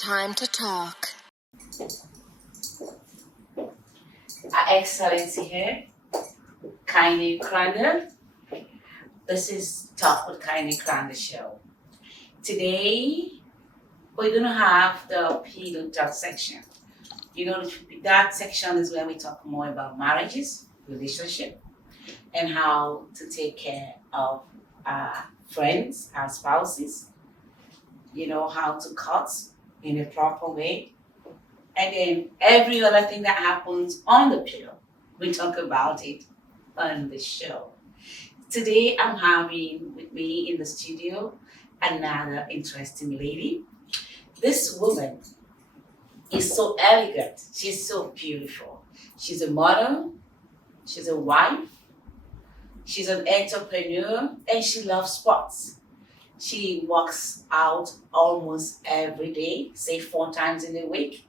time to talk. Our Excellency here, Kaine Kranda. This is Talk with Kaine Kranda show. Today, we're going to have the pillow talk section. You know, that section is where we talk more about marriages, relationship, and how to take care of our friends, our spouses, you know, how to cut in a proper way. And then every other thing that happens on the pillow, we talk about it on the show. Today, I'm having with me in the studio another interesting lady. This woman is so elegant. She's so beautiful. She's a mother, she's a wife, she's an entrepreneur, and she loves sports. She works out almost every day, say 4 times in a week.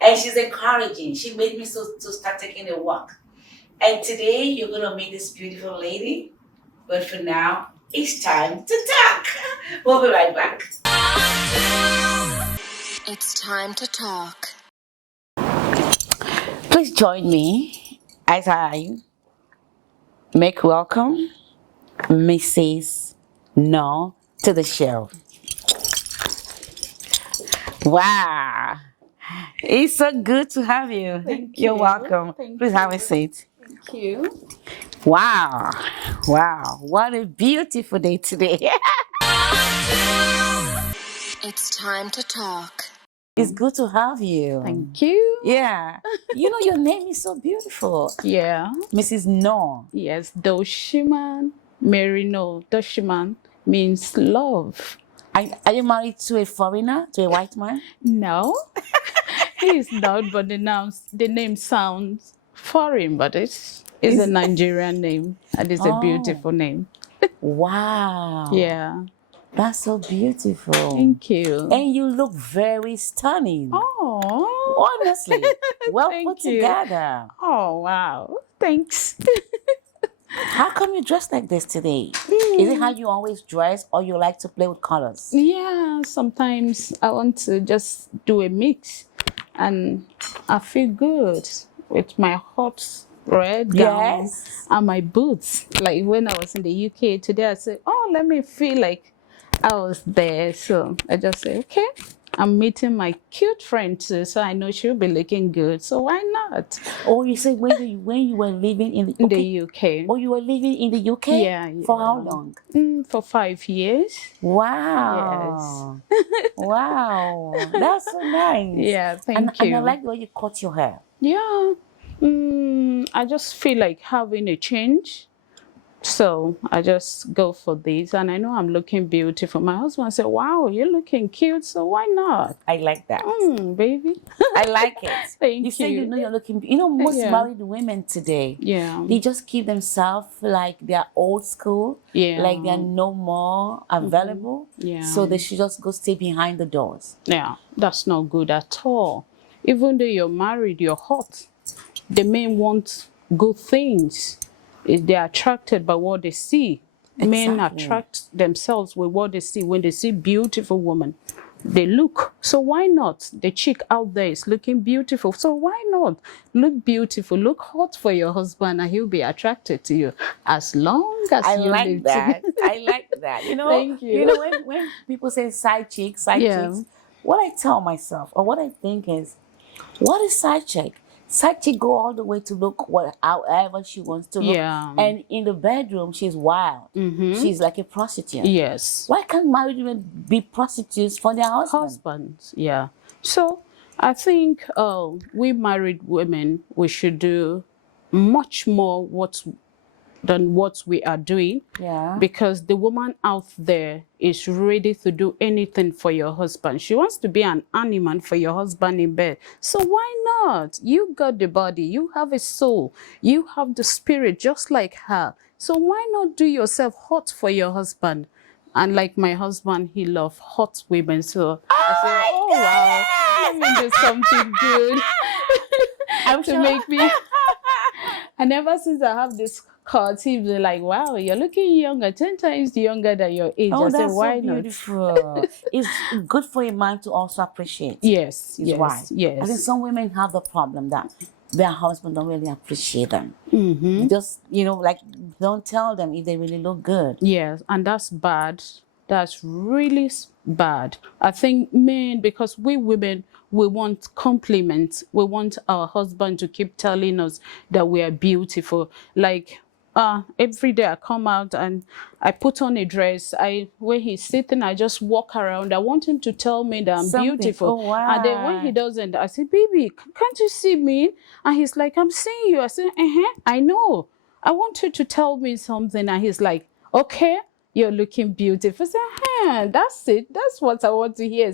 And she's encouraging. She made me to start taking a walk. And today you're gonna meet this beautiful lady. But for now, it's time to talk. We'll be right back. It's time to talk. Please join me as I make welcome Mrs. No to the show. Wow. It's so good to have you. Thank You're you. welcome. Thank Please you. have a seat. Thank you. Wow. Wow. What a beautiful day today. It's time to talk. It's good to have you. Thank you. Yeah. You know, your name is so beautiful. Yeah. Mrs. No. Yes. Doshima. Mary no. Doshima means love. Are you married to a foreigner, to a white man? No. He is not, but the name sounds foreign, but it's a Nigerian name. And it's a beautiful name. Wow. Yeah. That's so beautiful. Thank you. And you look very stunning. Oh. Honestly. Well put together. Oh, wow. Thanks. How come you dress like this today? Is it how you always dress, or you like to play with colors? Yeah, sometimes I want to just do a mix, and I feel good with my hot red gown and my boots. Like when I was in the UK today, I said, "Oh, let me feel like I was there." So I just say, "Okay, I'm meeting my cute friend too, so I know she'll be looking good. So why not?" Oh, you said when you were living in the UK. Oh, you were living in the UK? Yeah. For how long? For 5 years. Wow. Yes. Wow. That's so nice. Yeah, thank you. And I like the way you cut your hair. Yeah. I just feel like having a change. So I just go for this, and I know I'm looking beautiful. My husband said, "Wow, you're looking cute, so why not?" I like that. Baby. I like it. Thank you. Say you know you're looking. You know, most married women today, they just keep themselves like they're old school, like they're no more available. So they should just go stay behind the doors. Yeah, that's not good at all. Even though you're married, you're hot. The men want good things. They're attracted by what they see. Exactly. Men attract themselves with what they see. When they see beautiful women, they look. So why not? The chick out there is looking beautiful. So why not look beautiful, look hot for your husband, and he'll be attracted to you as long as you live that. I like that. You know, Thank you. You know when people say side chicks, what I tell myself or what I think is, what is side chick? Side chick go all the way to look however she wants to look. And in the bedroom, she's wild. She's like a prostitute. Yes. Why can't married women be prostitutes for their husbands? Yeah. So I think we married women, we should do much more than what we are doing. Because the woman out there is ready to do anything for your husband. She wants to be an animal for your husband in bed. So why not? You got the body, you have a soul, you have the spirit just like her. So why not do yourself hot for your husband? And like my husband, he loves hot women. So I said, oh wow, let me do something good to make me. And ever since I have this caught him. They're like, wow, you're looking younger, 10 times younger than your age. Oh, I said, that's why so not? beautiful. It's good for a man to also appreciate Yes, his yes, wife. yes. I think some women have the problem that their husband don't really appreciate them. Mm-hmm. Just, like, don't tell them if they really look good. Yes, and that's bad. That's really bad. I think men, because we women, we want compliments. We want our husband to keep telling us that we are beautiful. Like, every day I come out and I put on a dress. When he's sitting, I just walk around. I want him to tell me that I'm beautiful. Oh, wow. And then when he doesn't, I say, baby, can't you see me? And he's like, I'm seeing you. I say, I know. I want you to tell me something. And he's like, okay, you're looking beautiful. I say, that's it. That's what I want to hear.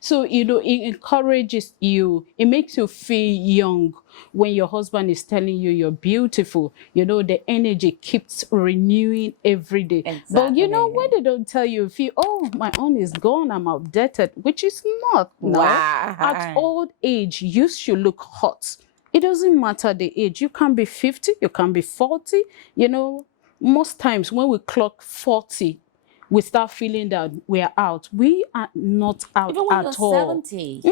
So, it encourages you. It makes you feel young when your husband is telling you you're beautiful. The energy keeps renewing every day. Exactly. But when they don't tell you, feel, oh, my own is gone, I'm outdated, which is not. No. Wow. At old age, you should look hot. It doesn't matter the age. You can be 50, you can be 40. Most times when we clock 40, we start feeling that we are out. We are not out Even when at you're all. 70.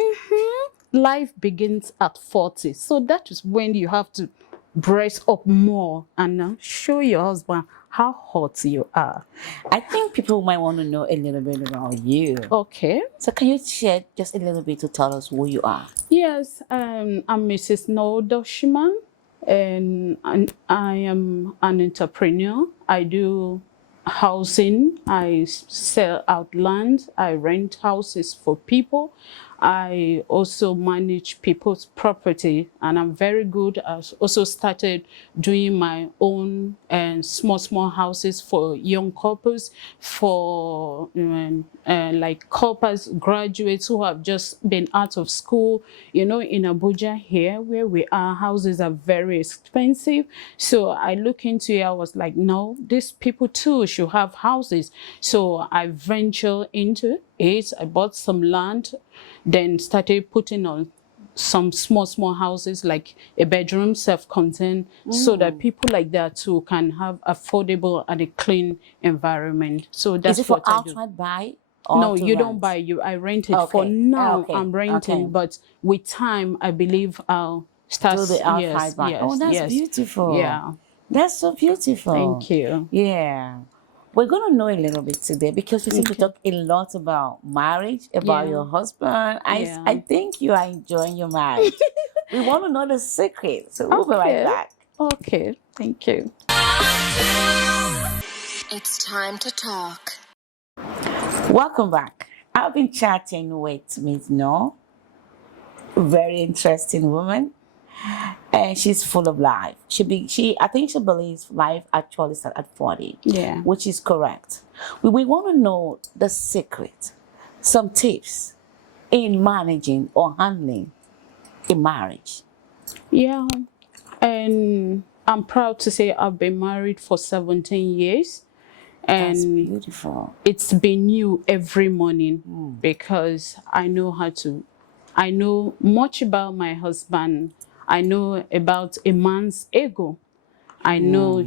Life begins at 40. So that is when you have to brace up more and show your husband how hot you are. I think people might want to know a little bit about you. Okay. So can you share just a little bit to tell us who you are? Yes, I'm Mrs. Doshima, and I am an entrepreneur. I do housing. I sell out land. I rent houses for people. I also manage people's property, and I'm very good. I also started doing my own small houses for young couples, for like couples, graduates who have just been out of school. In Abuja here, where we are, houses are very expensive. So I look into it. I was like, no, these people too should have houses. So I ventured into it. I bought some land, then started putting on some small houses, like a bedroom, self-contained, so that people like that too can have affordable and a clean environment. So that's Is it for what I do. outright buy? No, you don't buy. I rent it. Okay. For now. Okay. I'm renting, Okay. but with time, I believe I'll start. Do the outright Yes, buy. yes, Oh, that's yes. beautiful. Yeah. That's so beautiful. Thank you. Yeah. We're going to know a little bit today because we seem to talk a lot about marriage, about your husband. I think you are enjoying your marriage. We want to know the secret. So we'll be right back. Okay. Thank you. It's time to talk. Welcome back. I've been chatting with Ms. No, very interesting woman, and she's full of life. I think she believes life actually starts at 40. Yeah. Which is correct. We want to know the secret, some tips in managing or handling a marriage. Yeah. And I'm proud to say I've been married for 17 years. And that's beautiful. It's been new every morning because I know much about my husband. I know about a man's ego. I know,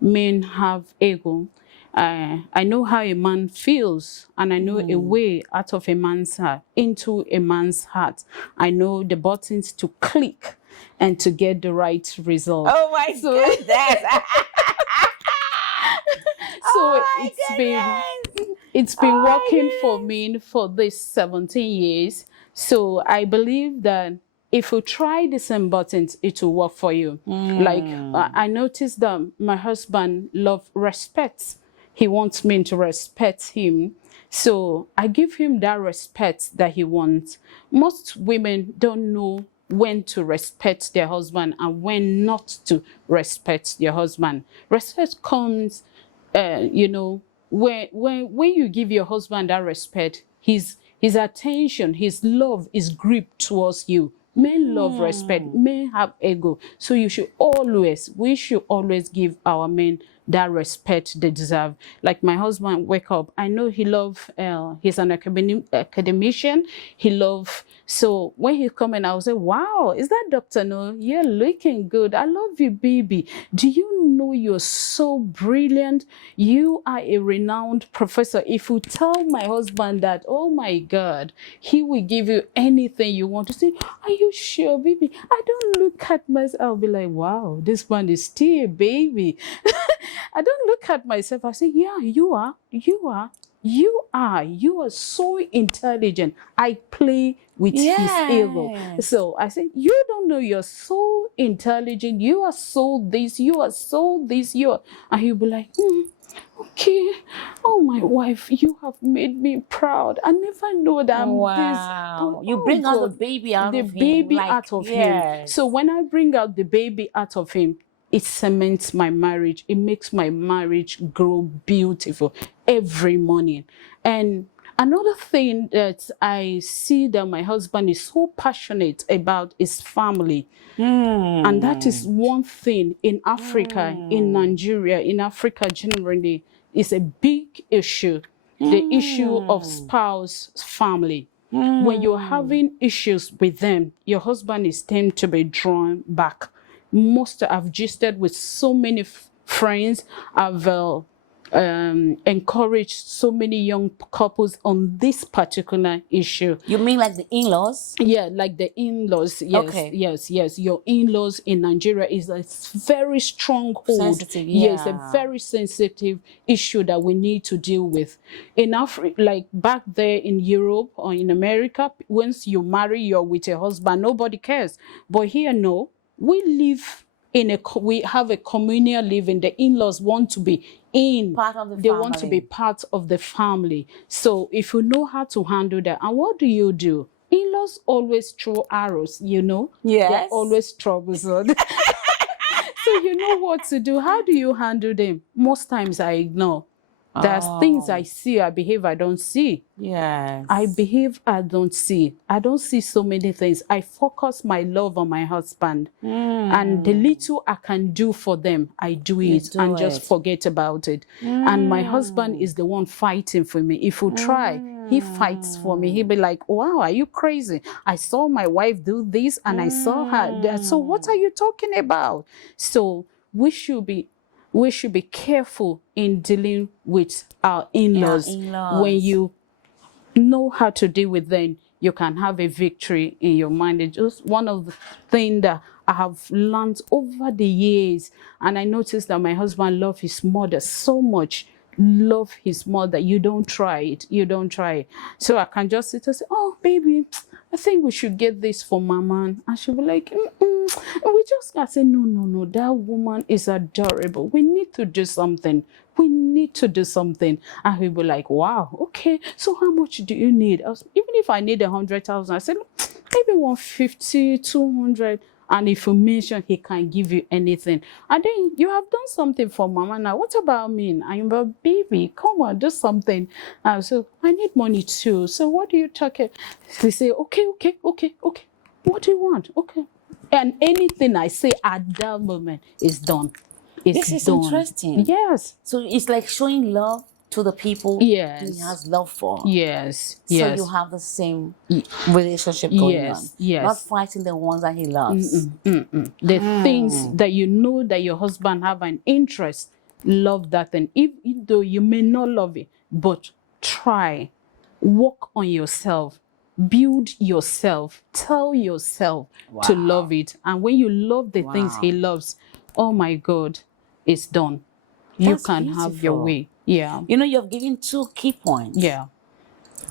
men have ego. I know how a man feels, and I know a way out of a man's heart into a man's heart. I know the buttons to click and to get the right result. Oh my goodness! So it's been working for me for this 17 years. So I believe that if you try the same buttons, it will work for you. Like I noticed that my husband loves respect. He wants me to respect him. So I give him that respect that he wants. Most women don't know when to respect their husband and when not to respect their husband. Respect comes, when you give your husband that respect, his attention, his love is gripped towards you. Men love respect. Men have ego. So we should always give our men that respect they deserve. Like my husband wake up, I know he love, he's an academician, he love, so when he come in, I'll say, wow, is that Dr. No? You're looking good. I love you, baby. Do you know you're so brilliant? You are a renowned professor. If you tell my husband that, oh my God, he will give you anything you want to say. Are you sure, baby? I don't look at myself. I'll be like, wow, this one is still a baby. I don't look at myself. I say, yeah, you are. You are. You are. You are so intelligent. I play with his ego. So I say, you don't know you're so intelligent. You are so this. You are so this. You are. And he'll be like, okay. Oh, my wife, you have made me proud. I never know that I'm this. But, you bring out the baby out of him. The baby out of him. So when I bring out the baby out of him, it cements my marriage. It makes my marriage grow beautiful every morning. And another thing that I see that my husband is so passionate about is family. And that is one thing in Africa, in Nigeria, in Africa generally, is a big issue. The issue of spouse family. When you're having issues with them, your husband is tend to be drawn back. I've gisted with so many friends. I've encouraged so many young couples on this particular issue. You mean like the in-laws? Yeah, like the in-laws. Yes, okay. Yes. Your in-laws in Nigeria is a very stronghold. Sensitive, yeah. Yes, a very sensitive issue that we need to deal with. In Africa, like back there in Europe or in America, once you marry, you're with your husband, nobody cares. But here, no. We live we have a communal living. The in-laws want to be part of the family. They want to be part of the family. So if you know how to handle that, and what do? In-laws always throw arrows, you know? Yes. They're always troublesome. So you know what to do. How do you handle them? Most times I ignore. There's things I see, I behave, I don't see. Yes. I behave, I don't see. I don't see so many things. I focus my love on my husband. And the little I can do for them, I do it and just forget about it. And my husband is the one fighting for me. If you try, he fights for me. He'll be like, wow, are you crazy? I saw my wife do this and I saw her. So what are you talking about? So we should be careful in dealing with our in-laws. When you know how to deal with them, you can have a victory in your mind. It's just one of the things that I have learned over the years. And I noticed that my husband loves his mother so much. Love his mother. You don't try it. You don't try it. So I can just sit and say, oh, baby, I think we should get this for Mama. And she'll be like, And we just got to say, no, that woman is adorable. We need to do something. We need to do something. And he'll be like, wow, okay, so how much do you need? Even if I need 100,000, I said, maybe 150, 200. And if you mention he can give you anything. And then you have done something for Mama now. What about me? I'm a baby. Come on, do something. So I need money too. So what do you talk? They say, okay. What do you want? Okay. And anything I say at that moment is done. This is interesting. Yes. So it's like showing love to the people he has love for. Yes. So you have the same relationship going on. Yes. Not fighting the ones that he loves. The things that you know that your husband have an interest, love that thing. Even though you may not love it, but try. Work on yourself. Build yourself. Tell yourself to love it. And when you love the things he loves, oh my God, it's done. You can have your way. Yeah. You know, you've given 2 key points. Yeah.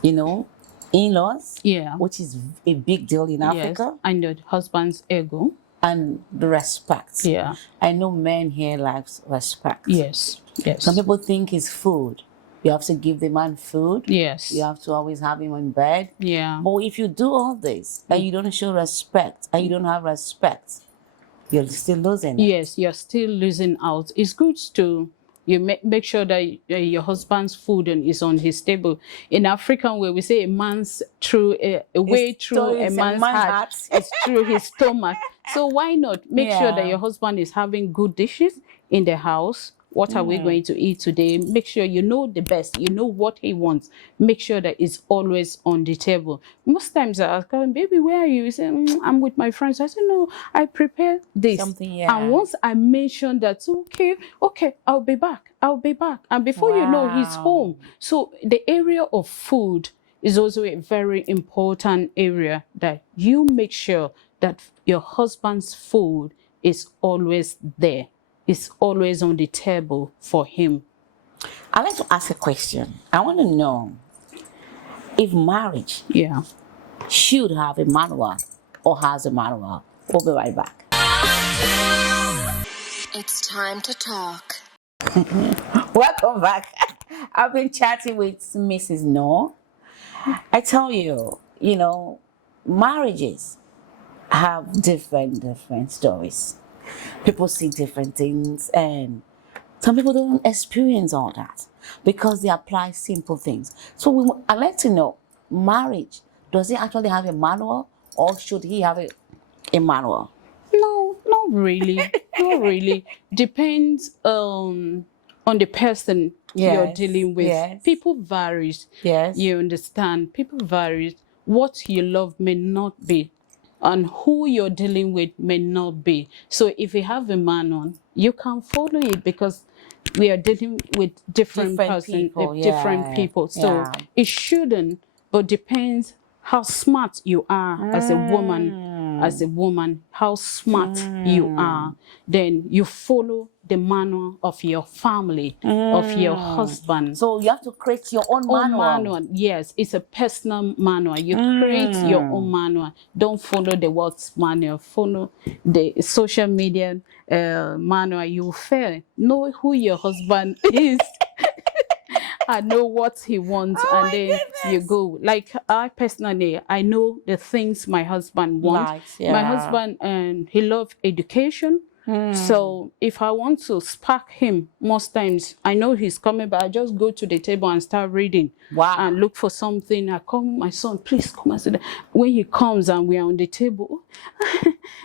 You know, in-laws. Yeah. Which is a big deal in Africa. Yes. And the husband's ego. And the respect. Yeah. I know men here like respect. Yes. Some people think it's food. You have to give the man food. Yes. You have to always have him in bed. Yeah. But if you do all this and you don't show respect and you don't have respect, you're still losing it. Yes, you're still losing out. It's good to make sure that your husband's food is on his table. In African way, we say a man's way through a man's heart is through his stomach. So why not make sure that your husband is having good dishes in the house? what are we going to eat today? Make sure you know the best. You know what he wants. Make sure that it's always on the table. Most times I ask him, baby, where are you? He said, I'm with my friends. I said, no, I prepared this. And once I mentioned that, okay, I'll be back. And before you know, he's home. So the area of food is also a very important area, that you make sure that your husband's food is always there. It's always on the table for him. I'd like to ask a question. I want to know if marriage should have a manual or has a manual. We'll be right back. It's time to talk. Welcome back. I've been chatting with Mrs. No. I tell you, marriages have different stories. People see different things, and some people don't experience all that because they apply simple things. So I'd like to know, marriage, does it actually have a manual, or should he have a manual? No, not really. Not really. Depends on the person you're dealing with. Yes. People varies. Yes. You understand? People varies. What you love may not be, and who you're dealing with may not be. So if you have a manual, you can follow it, because we are dealing with different people. So it shouldn't, but depends how smart you are as a woman. As a woman, how smart you are, then you follow the manual of your family, of your husband. So you have to create your own manual. Yes, it's a personal manual. You create your own manual. Don't follow the world's manual. Follow the social media manual. You fail. Know who your husband is. I know what he wants, and then you go. Like I personally, I know the things my husband wants. My husband, he loves education. So if I want to spark him, most times I know he's coming, but I just go to the table and start reading. And look for something. I call my son, please come and sit down. When he comes and we are on the table,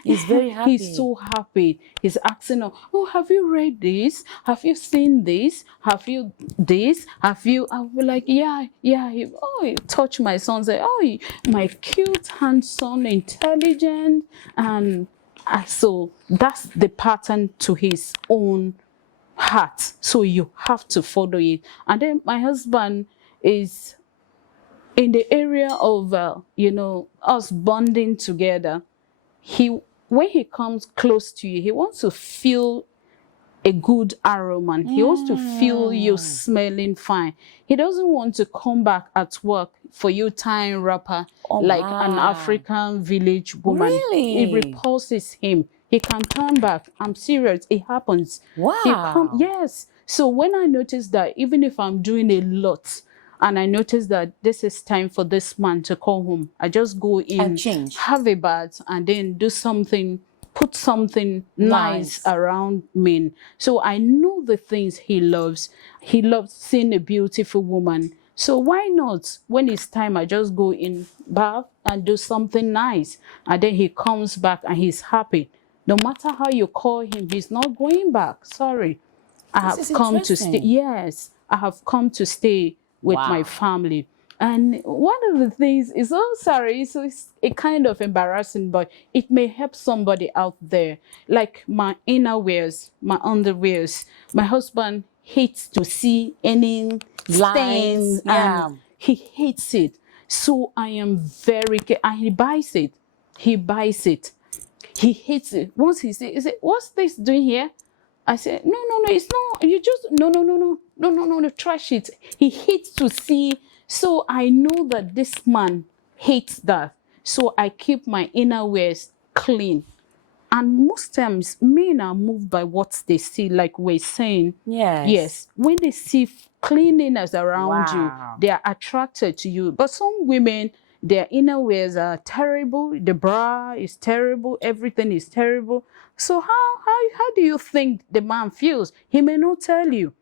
he's very happy. He's so happy. He's asking, oh, have you read this? Have you seen this? Have you this? Have you? I'll be like, yeah. He touched my son, say, oh, my cute, handsome, intelligent, and so that's the pattern to his own heart. So you have to follow it. And then my husband is in the area of us bonding together. When he comes close to you, he wants to feel a good aroma. He wants to feel you smelling fine. He doesn't want to come back at work for you tying wrapper like an African village woman. Really? It repulses him. He can turn back. I'm serious. It happens. Wow. Yes. So when I notice that, even if I'm doing a lot, and I notice that this is time for this man to come home, I just go in, and change, have a bath, and then do something, put something nice around me. So I know the things he loves. He loves seeing a beautiful woman. So why not? When it's time, I just go in, bath, and do something nice. And then he comes back and he's happy. No matter how you call him, he's not going back. Sorry. I have come to stay. Yes, I have come to stay with my family. And one of the things is, so it's a kind of embarrassing, but it may help somebody out there. Like my inner wears, my underwears. My husband hates to see any stains. And he hates it. So I am very careful. And he buys it. He hates it. Once he says, what's this doing here? I said, no, it's not. You just, no, trash it. He hates to see. So I know that this man hates that. So I keep my inner wears clean. And most times, men are moved by what they see, like we're saying. Yes. When they see cleanliness around you, they are attracted to you. But some women, their inner wears are terrible. The bra is terrible. Everything is terrible. So how do you think the man feels? He may not tell you.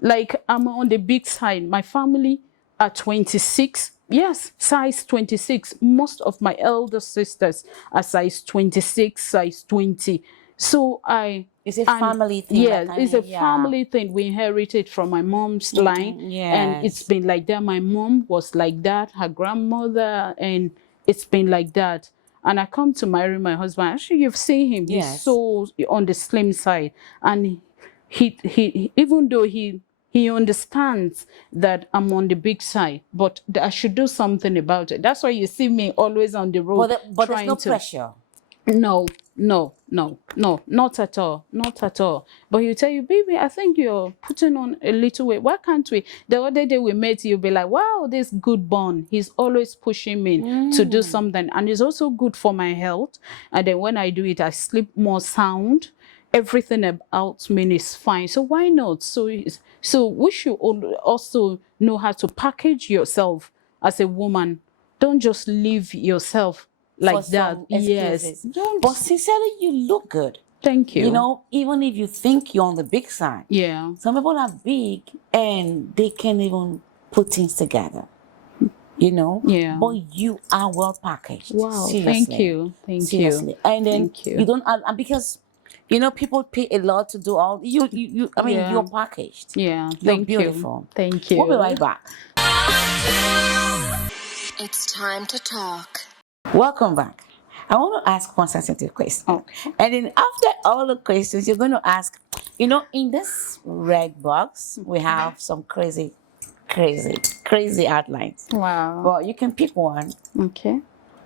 Like, I'm on the big side. My family are 26. Yes, size 26. Most of my elder sisters are size 26, size 20. So I It's a And family thing. yes, like, it's a family thing. We inherited from my mom's line, and it's been like that. My mom was like that, her grandmother, and it's been like that. And I come to marry my husband. Actually, you've seen him. He's so on the slim side, and he even though he understands that I'm on the big side, but I should do something about it. That's why you see me always on the road. But there's no pressure. No, not at all, not at all. But he'll tell you, baby, I think you're putting on a little weight. Why can't we? The other day we met, you'll be like, wow, this good bond. He's always pushing me to do something, and it's also good for my health. And then when I do it, I sleep more sound. Everything about me is fine. So why not? So we should also know how to package yourself as a woman. Don't just leave yourself like that. Yes. But sincerely, you look good. Thank you. You know, even if you think you're on the big side. Yeah. Some people are big and they can't even put things together. You know? Yeah. But you are well packaged. Wow. Seriously. Thank you. Thank you. And then Thank you. you don't and because you know people pay a lot to do all you I mean you're packaged. Yeah. You're beautiful. Thank you. We'll be right back. It's time to talk. Welcome back. I want to ask one sensitive question. Okay. And then after all the questions, you're going to ask, you know, in this red box, we have some crazy outlines. Wow. Well, you can pick one Okay.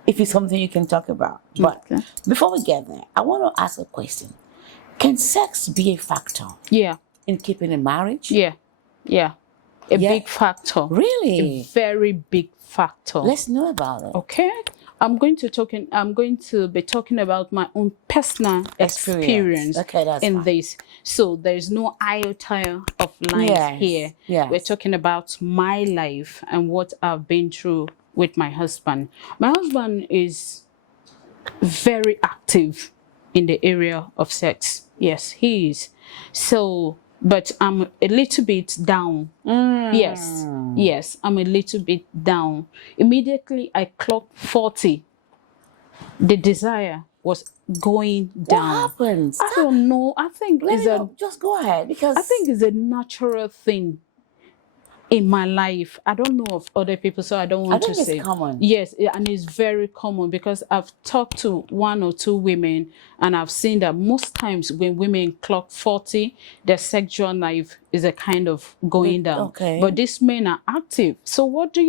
if it's something you can talk about. But before we get there, I want to ask a question. Can sex be a factor Yeah. in keeping a marriage? Yeah. Yeah. A big factor. Really? A very big factor. Let's know about it. Okay. I'm going to be talking about my own personal experience Okay, that's in fine. this. So there's no iota of lies here. Yes. We're talking about my life and what I've been through with my husband. My husband is very active in the area of sex. Yes, he is. So, but I'm a little bit down. Yes, I'm a little bit down. Immediately I clocked 40. The desire was going down. What happens? I don't know. I think Just go ahead because I think it's a natural thing in my life. I don't know of other people, so I don't want to say. It's common. Yes, and it's very common because I've talked to one or two women and I've seen that most times when women clock 40, their sexual life is a kind of going down. Okay. But these men are active. So what do?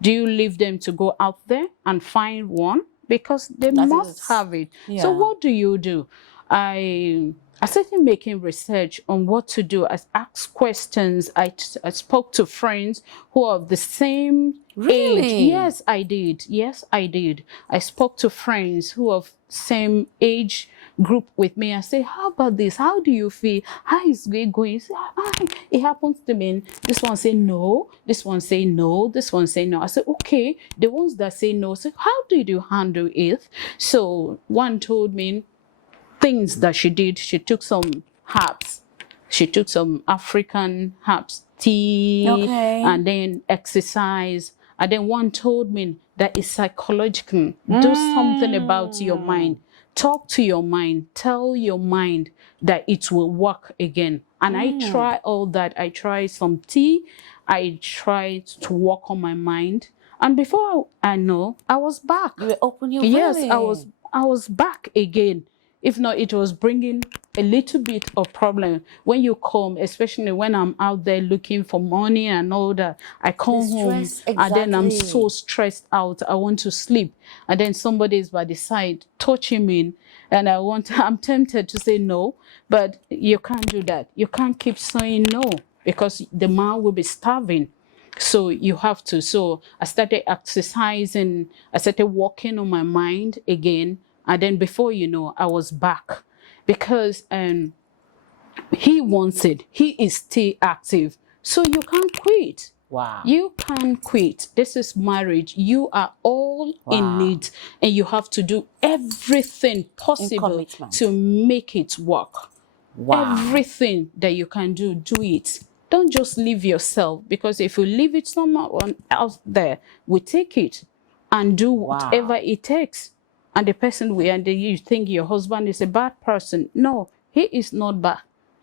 Do you leave them to go out there and find one? Because they must have it. Yeah. So what do? I started making research on what to do. I asked questions. I spoke to friends who are of the same age. Yes, I did. I spoke to friends who are of same age group with me. I say, how about this? How do you feel? How is it going? Say, it happens to me. This one say no. This one say no. This one say no. I said, okay. The ones that say no, say, how did you handle it? So one told me things that she did. She took some herbs. She took some African herbs, tea, and then exercise. And then one told me that it's psychological. Do something about your mind. Talk to your mind. Tell your mind that it will work again. And I try all that. I tried some tea. I tried to work on my mind. And before I know, I was back. You were open your Yes, belly. I was back again. If not, it was bringing a little bit of problem. When you come, especially when I'm out there looking for money and all that, I come home and then I'm so stressed out. I want to sleep. And then somebody is by the side touching me. And I'm tempted to say no, but you can't do that. You can't keep saying no because the man will be starving. So you have to. So I started exercising. I started working on my mind again. And then before you know, I was back because he wants it. He is still active. So you can't quit. Wow. You can't quit. This is marriage. You are all in it. And you have to do everything possible to make it work. Wow. Everything that you can do, do it. Don't just leave yourself, because if you leave it someone else there will take it and do whatever it takes. And the person you think your husband is a bad person. No, he is not bad.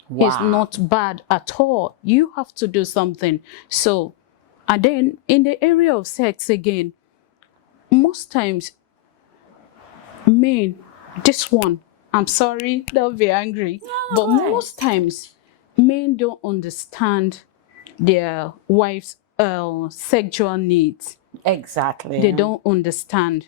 Wow. He's not bad at all. You have to do something. So, and then in the area of sex again, most times, men, this one, I'm sorry, don't be angry, but most times, men don't understand their wife's sexual needs. Exactly. They don't understand.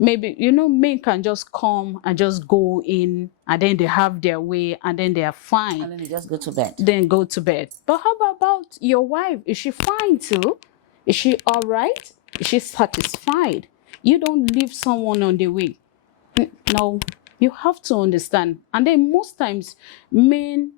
Maybe, men can just come and just go in, and then they have their way, and then they are fine. And then they just go to bed. Then go to bed. But how about your wife? Is she fine too? Is she all right? Is she satisfied? You don't leave someone on the way. No, you have to understand. And then most times, men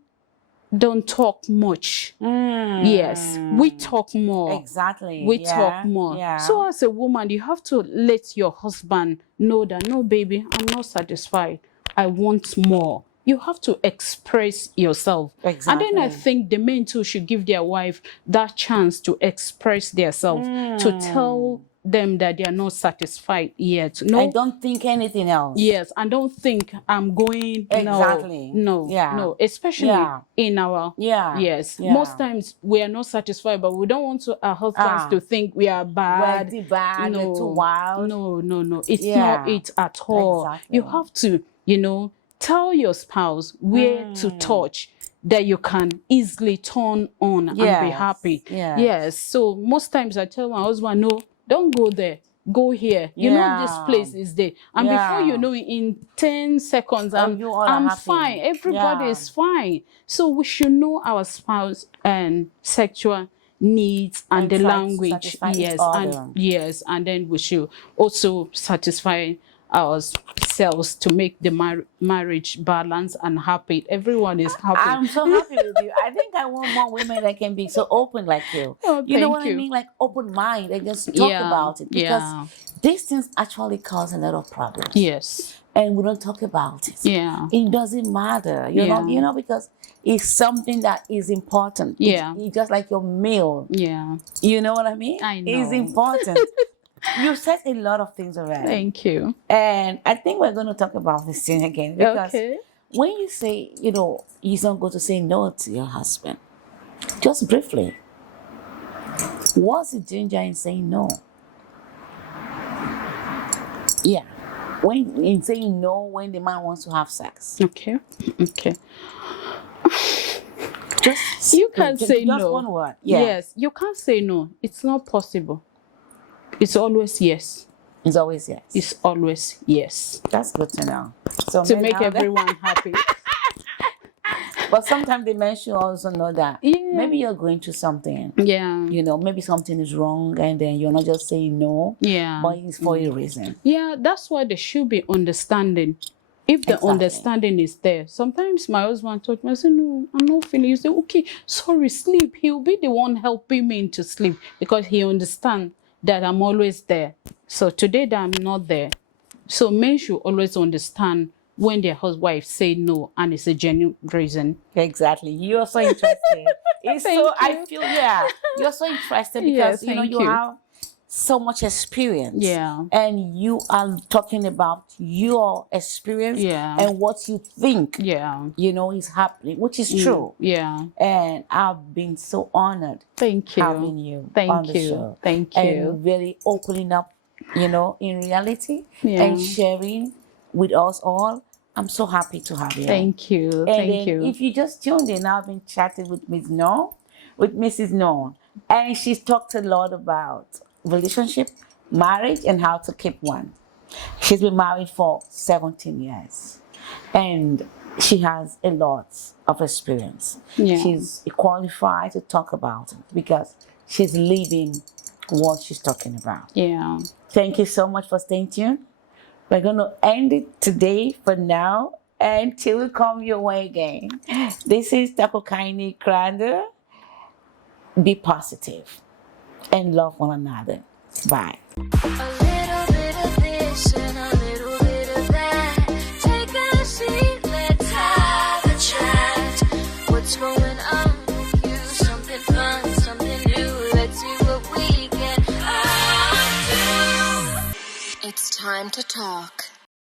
don't talk much. Yes, we talk more. Exactly. We talk more. Yeah. So as a woman, you have to let your husband know that, no, baby, I'm not satisfied. I want more. You have to express yourself. Exactly. And then I think the men too should give their wife that chance to express themselves, to tell them that they are not satisfied yet. No, I don't think anything else. yes, and don't think I'm going. Exactly. No, Yeah. no, especially in our yes. Yeah. Most times we are not satisfied, but we don't want our husbands to think we are bad. We're too bad. No, We're too wild. No. It's not it at all. Exactly. You have to, tell your spouse where to touch, that you can easily turn on and be happy. Yes. So most times I tell my husband, no, don't go there. Go here. This place is there. And before you know it, in 10 seconds, I'm fine. Everybody is fine. So we should know our spouse and sexual needs and the language. Yes. And then we should also satisfy ourselves to make the marriage balanced and happy. Everyone is happy. I'm so happy with you. I think I want more women that can be so open like you. Oh, you know what I mean? Like open mind and just talk about it. Because these things actually cause a lot of problems. Yes. And we don't talk about it. Yeah. It doesn't matter. Because it's something that is important. Yeah. It's just like your meal. Yeah. You know what I mean? I know. It's important. You said a lot of things already. Thank you. And I think we're going to talk about this thing again. Because when you say, you're not going to say no to your husband, just briefly, what's the danger in saying no? Yeah. In saying no when the man wants to have sex. Okay. You can't say no. Just one word. Yeah. Yes, you can't say no. It's not possible. It's always yes. It's always yes. It's always yes. That's good to know. So to make everyone happy. But sometimes the men should also know that maybe you're going through something. Yeah. Maybe something is wrong and then you're not just saying no. Yeah. But it's for a reason. Yeah, that's why there should be understanding. If the understanding is there. Sometimes my husband told me, I said, no, I'm not feeling. You say, okay, sorry, sleep. He'll be the one helping me to sleep because he understands that I'm always there. So today that I'm not there. So men should always understand when their husband say no and it's a genuine reason. Exactly. You're so interested. I feel you're so interested because you have so much experience. Yeah. And you are talking about your experience and what you think is happening, which is true. Yeah. And I've been so honored having you on the show. Thank you. And really opening up, in reality and sharing with us all. I'm so happy to have you. Thank you. Thank you. If you just tuned in, I've been chatting with Mrs. No, and she's talked a lot about relationship, marriage, and how to keep one. She's been married for 17 years, and she has a lot of experience. Yeah. She's qualified to talk about it because she's living what she's talking about. Yeah. Thank you so much for staying tuned. We're going to end it today for now until we come your way again. This is Kaine Kranda. Be positive and love one another. Bye. A little bit of this and a little bit of that. Take a seat, let's have a chat. What's going on with you? Something fun, something new. Let's see what we can do. It's time to talk.